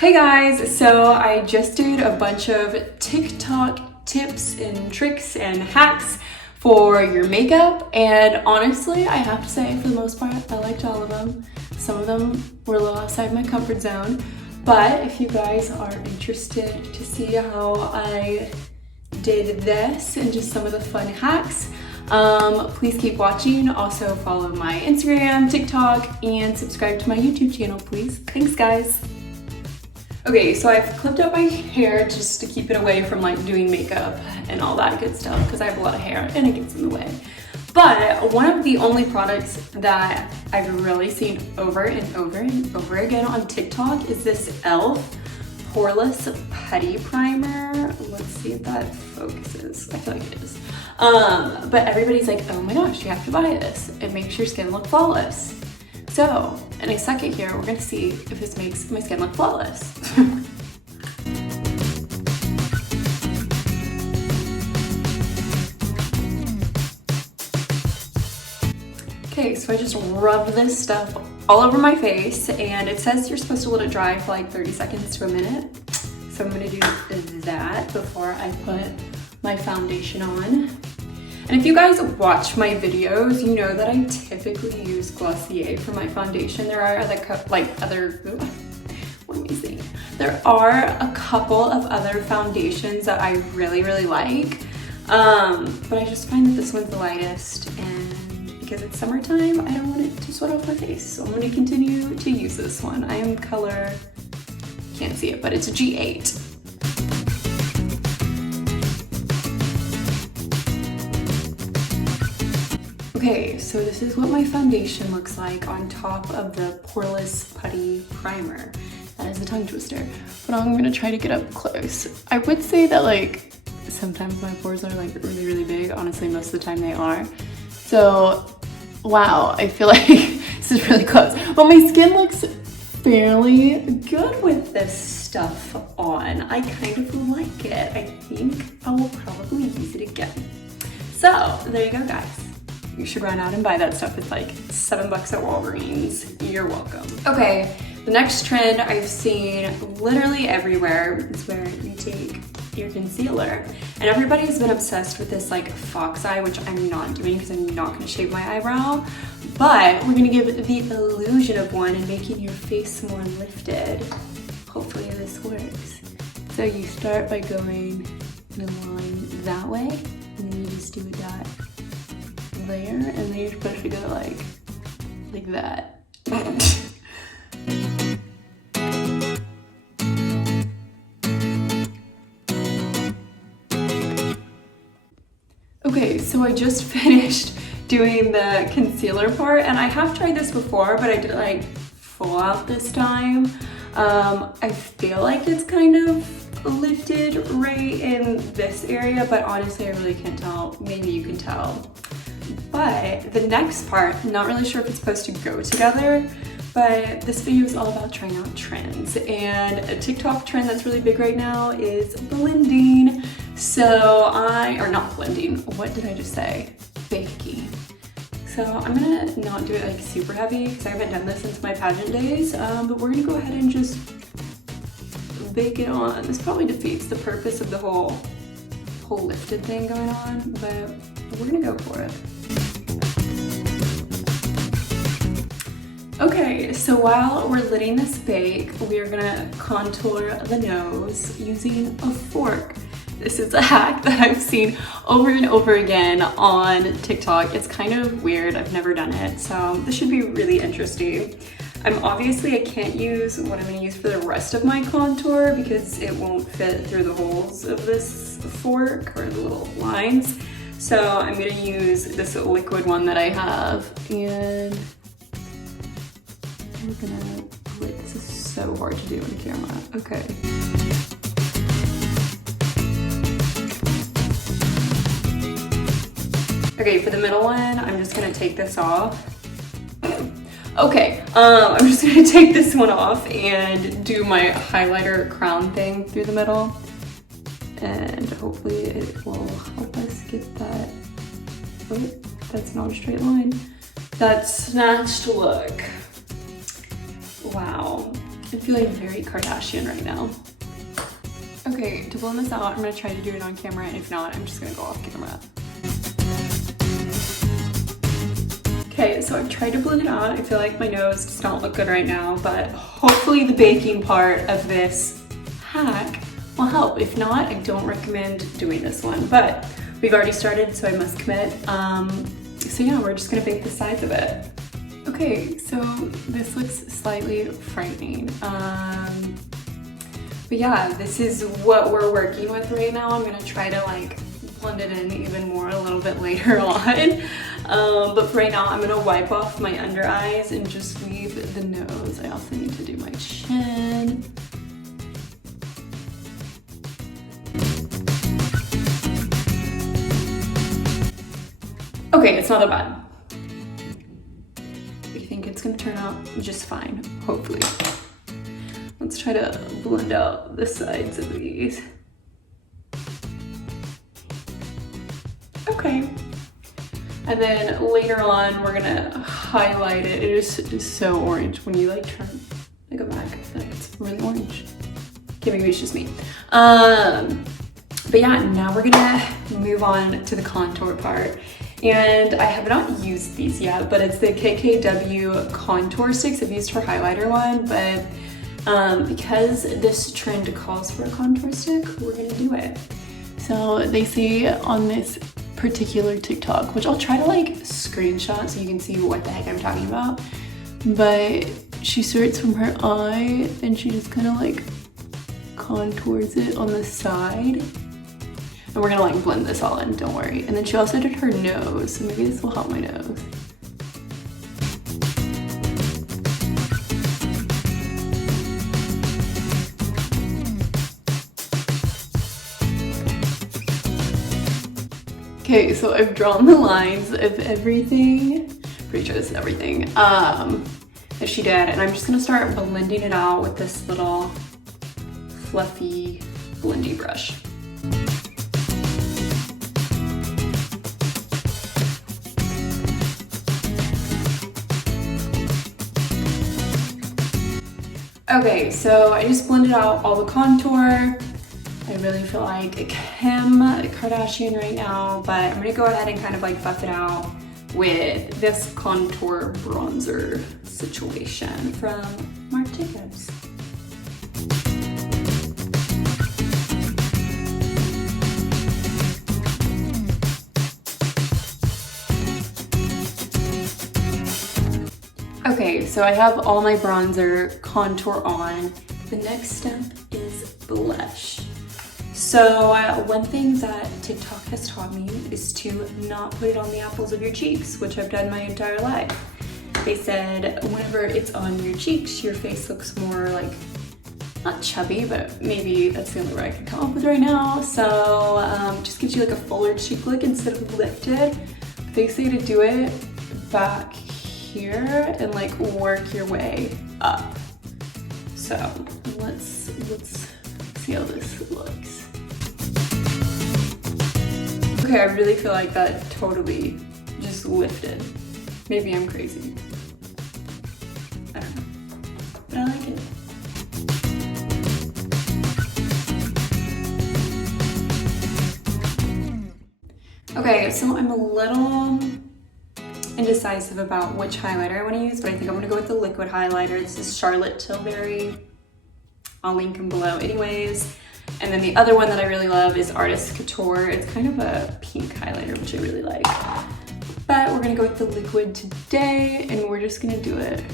Hey guys, so I just did a bunch of TikTok tips and tricks and hacks for your makeup, and honestly, I have to say for the most part, I liked all of them. Some of them were a little outside my comfort zone, but if you guys are interested to see how I did this and just some of the fun hacks, please keep watching. Also follow my Instagram, TikTok, and subscribe to my YouTube channel, please. Thanks guys. Okay, so I've clipped up my hair just to keep it away from like doing makeup and all that good stuff because I have a lot of hair and it gets in the way. But one of the only products that I've really seen over and over and over again on TikTok is this e.l.f. Poreless Putty Primer. Let's see if that focuses. I feel like it is. But everybody's like, oh my gosh, you have to buy this. It makes your skin look flawless. So, in a second here, we're gonna see if this makes my skin look flawless. Okay, so I just rub this stuff all over my face, and it says you're supposed to let it dry for like 30 seconds to a minute. So I'm gonna do that before I put my foundation on. And if you guys watch my videos, you know that I typically use Glossier for my foundation. There are There are a couple of other foundations that I really like, but I just find that this one's the lightest, and because it's summertime, I don't want it to sweat off my face, so I'm going to continue to use this one. I am color, can't see it, but it's a G8. Okay, so this is what my foundation looks like on top of the Poreless Putty Primer. That is a tongue twister, but I'm gonna try to get up close. I would say that like, sometimes my pores are like really big. Honestly, most of the time they are. So, wow, I feel like this is really close. But my skin looks fairly good with this stuff on. I kind of like it. I think I will probably use it again. So, there you go, guys. You should run out and buy that stuff. It's like $7 at Walgreens. You're welcome. Okay, the next trend I've seen literally everywhere is where you take your concealer. And everybody's been obsessed with this like fox eye, which I'm not doing because I'm not gonna shave my eyebrow. But we're gonna give the illusion of one and making your face more lifted. Hopefully this works. So you start by going in a line that way, and then you just do a dot there, and then you're supposed to go like that. Okay, so I just finished doing the concealer part, and I have tried this before, but I did it like full out this time. I feel like it's kind of lifted right in this area, but honestly I really can't tell. Maybe you can tell. But the next part, I'm not really sure if it's supposed to go together, but this video is all about trying out trends. And a TikTok trend that's really big right now is blending. So not blending, what did I just say? Baking. So I'm gonna not do it like super heavy because I haven't done this since my pageant days, but we're gonna go ahead and just bake it on. This probably defeats the purpose of the whole lifted thing going on, but we're gonna go for it. Okay, so while we're letting this bake, we are gonna contour the nose using a fork. This is a hack that I've seen over and over again on TikTok. It's kind of weird, I've never done it, so this should be really interesting. I can't use what I'm gonna use for the rest of my contour because it won't fit through the holes of this fork or the little lines. So I'm gonna use this liquid one that I have, and I'm gonna, wait, this is so hard to do on camera. Okay. Okay, for the middle one, I'm just gonna take this off. Okay, I'm just gonna take this one off and do my highlighter crown thing through the middle. And hopefully it will help us get that. Oh, that's not a straight line. That snatched look. Wow. I'm feeling very Kardashian right now. Okay, to blend this out, I'm gonna try to do it on camera, and if not, I'm just gonna go off camera. Okay, so I've tried to blend it out. I feel like my nose does not look good right now, but hopefully the baking part of this hack will help. If not, I don't recommend doing this one, but we've already started, so I must commit. So yeah, we're just gonna bake the sides of it. Okay, so this looks slightly frightening. But yeah, this is what we're working with right now. I'm gonna try to like blend it in even more a little bit later on. But for right now, I'm gonna wipe off my under eyes and just leave the nose. I also need to do my chin. Okay, it's not that bad. I think it's gonna turn out just fine, hopefully. Let's try to blend out the sides of these. Okay. And then later on, we're gonna highlight it. It is so orange when you like turn like a Mac. It's really orange. Okay, maybe it's just me. But yeah, now we're gonna move on to the contour part. And I have not used these yet, but it's the KKW contour sticks. I've used her highlighter one, but because this trend calls for a contour stick, we're gonna do it. So they say on this particular TikTok, which I'll try to like screenshot so you can see what the heck I'm talking about, but she starts from her eye and she just kind of like contours it on the side. And we're gonna like blend this all in, don't worry. And then she also did her nose, so maybe this will help my nose. Okay, so I've drawn the lines of everything. Pretty sure this is everything that she did, and I'm just gonna start blending it out with this little fluffy blendy brush. Okay, so I just blended out all the contour. I really feel like Kim Kardashian right now, but I'm gonna go ahead and kind of like buff it out with this contour bronzer situation from Marc Jacobs. Okay, so I have all my bronzer contour on. The next step is blush. So one thing that TikTok has taught me is to not put it on the apples of your cheeks, which I've done my entire life. They said whenever it's on your cheeks, your face looks more like, not chubby, but maybe that's the only word I can come up with right now. So just gives you like a fuller cheek look instead of lifted. They say to do it back here and like work your way up. So let's see how this looks. Okay, I really feel like that totally just lifted. Maybe I'm crazy. I don't know, but I like it. Okay, so I'm a little indecisive about which highlighter I want to use, but I think I'm going to go with the liquid highlighter. This is Charlotte Tilbury. I'll link them below anyways. And then the other one that I really love is Artist Couture. It's kind of a pink highlighter, which I really like. But we're going to go with the liquid today, and we're just going to do it.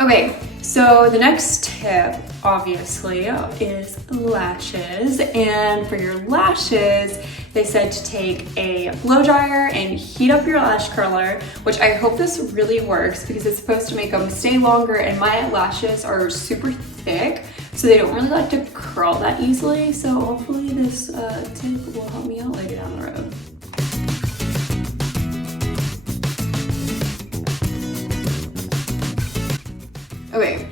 Okay, so the next tip, obviously, is lashes. And for your lashes, they said to take a blow dryer and heat up your lash curler, which I hope this really works because it's supposed to make them stay longer, and my lashes are super thick, so they don't really like to curl that easily. So hopefully this tip will help me out later down the road. Okay,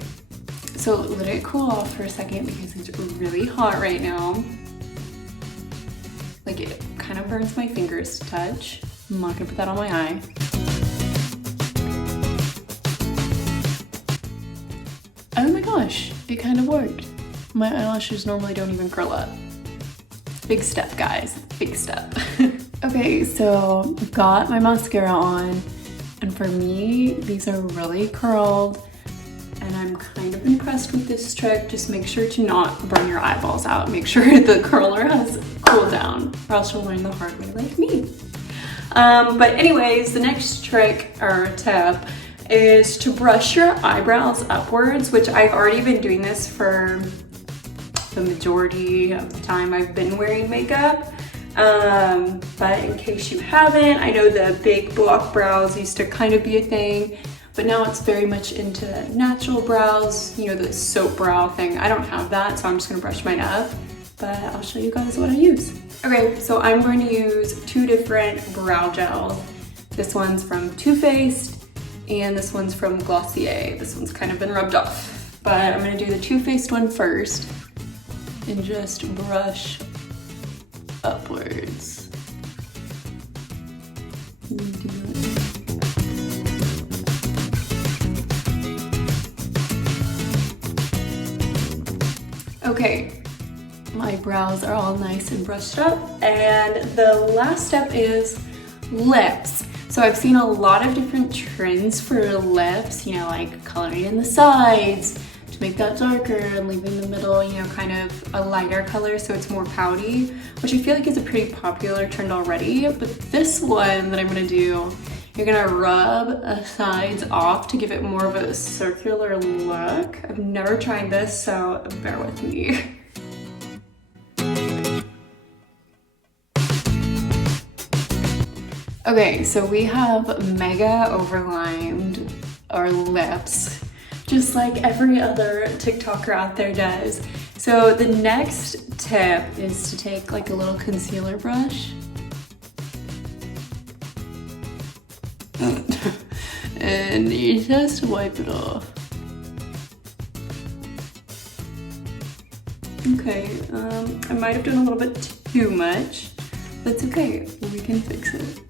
so let it cool off for a second because it's really hot right now. Like, kind of burns my fingers to touch. I'm not gonna put that on my eye. Oh my gosh, it kind of worked. My eyelashes normally don't even curl up. Big step, guys, big step. Okay, so I've got my mascara on, and for me, these are really curled, and I'm kind of impressed with this trick. Just make sure to not burn your eyeballs out. Make sure the curler has cooled down, or else you'll learn the hard way like me. But anyways, the next trick or tip is to brush your eyebrows upwards, which I've already been doing this for the majority of the time I've been wearing makeup. But in case you haven't, I know the big block brows used to kind of be a thing, but now it's very much into natural brows, you know, the soap brow thing. I don't have that, so I'm just gonna brush mine up, but I'll show you guys what I use. Okay, so I'm going to use two different brow gels. This one's from Too Faced, and this one's from Glossier. This one's kind of been rubbed off, but I'm gonna do the Too Faced one first and just brush upwards. Okay, my brows are all nice and brushed up, and the last step is lips. So I've seen a lot of different trends for lips, you know, like coloring in the sides to make that darker and leaving the middle, you know, kind of a lighter color so it's more pouty, which I feel like is a pretty popular trend already. But this one that I'm gonna do, you're gonna rub the sides off to give it more of a circular look. I've never tried this, so bear with me. Okay, so we have mega overlined our lips, just like every other TikToker out there does. So the next tip is to take like a little concealer brush and you just wipe it off. Okay, I might have done a little bit too much. That's okay, we can fix it.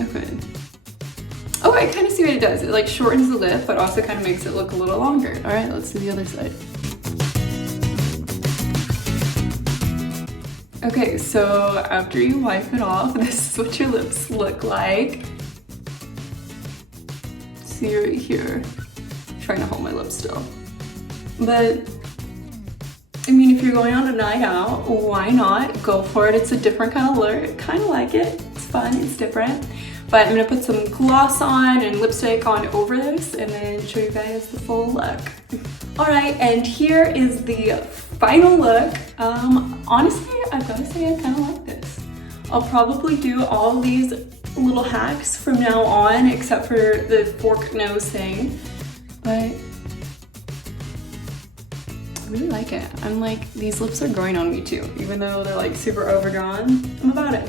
Okay. Oh, I kind of see what it does. It like shortens the lip, but also kind of makes it look a little longer. All right, let's do the other side. Okay, so after you wipe it off, this is what your lips look like. See right here. I'm trying to hold my lips still. But, I mean, if you're going on a night out, why not? Go for it. It's a different kind of look. I kind of like it. It's fun, it's different. But I'm gonna put some gloss on and lipstick on over this and then show you guys the full look. All right, and here is the final look. Honestly, I've gotta say I kinda like this. I'll probably do all these little hacks from now on, except for the fork nose thing. But I really like it. I'm like, these lips are growing on me too. Even though they're like super overdrawn, I'm about it.